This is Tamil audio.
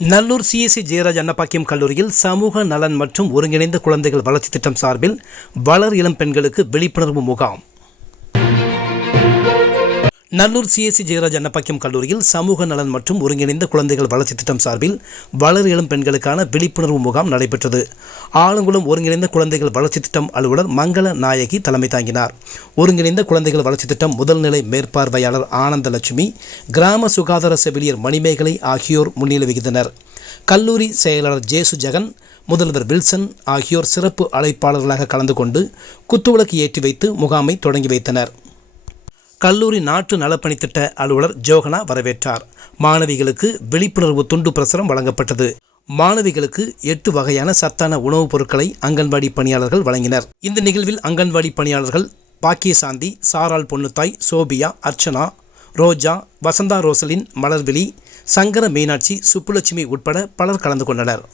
நல்லூர் சிஎஸ்சி ஜெயராஜ் அன்னப்பாக்கியம் கல்லூரியில் சமூக நலன் மற்றும் ஒருங்கிணைந்த குழந்தைகள் வளர்ச்சி திட்டம் சார்பில் வளர் இளம் பெண்களுக்கு விழிப்புணர்வு முகாம். நல்லூர் சிஎஸ்சி ஜெயராஜ் அன்னப்பாக்கியம் கல்லூரியில் சமூக நலன் மற்றும் ஒருங்கிணைந்த குழந்தைகள் வளர்ச்சி திட்டம் சார்பில் வளர் இளம் பெண்களுக்கான விழிப்புணர்வு முகாம் நடைபெற்றது. ஆலங்குளம் ஒருங்கிணைந்த குழந்தைகள் வளர்ச்சி திட்டம் அலுவலர் மங்கள நாயகி தலைமை தாங்கினார். ஒருங்கிணைந்த குழந்தைகள் வளர்ச்சி திட்டம் முதல்நிலை மேற்பார்வையாளர் ஆனந்தலட்சுமி கிராம சுகாதார செவிலியர் மணிமேகலை ஆகியோர் முன்னிலை வகித்தனர். கல்லூரி செயலாளர் ஜேசு ஜெகன் முதல்வர் வில்சன் ஆகியோர் சிறப்பு அழைப்பாளர்களாக கலந்து கொண்டு குத்துவிளக்கு ஏற்றி வைத்து முகாமை தொடங்கி வைத்தனர். கல்லூரி நாட்டு நலப்பணித்திட்ட அலுவலர் ஜோகனா வரவேற்றார். மாணவிகளுக்கு விழிப்புணர்வு துண்டு பிரசுரம் வழங்கப்பட்டது. மாணவிகளுக்கு எட்டு வகையான சத்தான உணவுப் பொருட்களை அங்கன்வாடி பணியாளர்கள் வழங்கினர். இந்த நிகழ்வில் அங்கன்வாடி பணியாளர்கள் பாக்கியசாந்தி சாரால் பொன்னுத்தாய் சோபியா அர்ச்சனா ரோஜா வசந்தா ரோசலின் மலர்விழி சங்கர மீனாட்சி சுப்புலட்சுமி உட்பட பலர் கலந்து கொண்டனர்.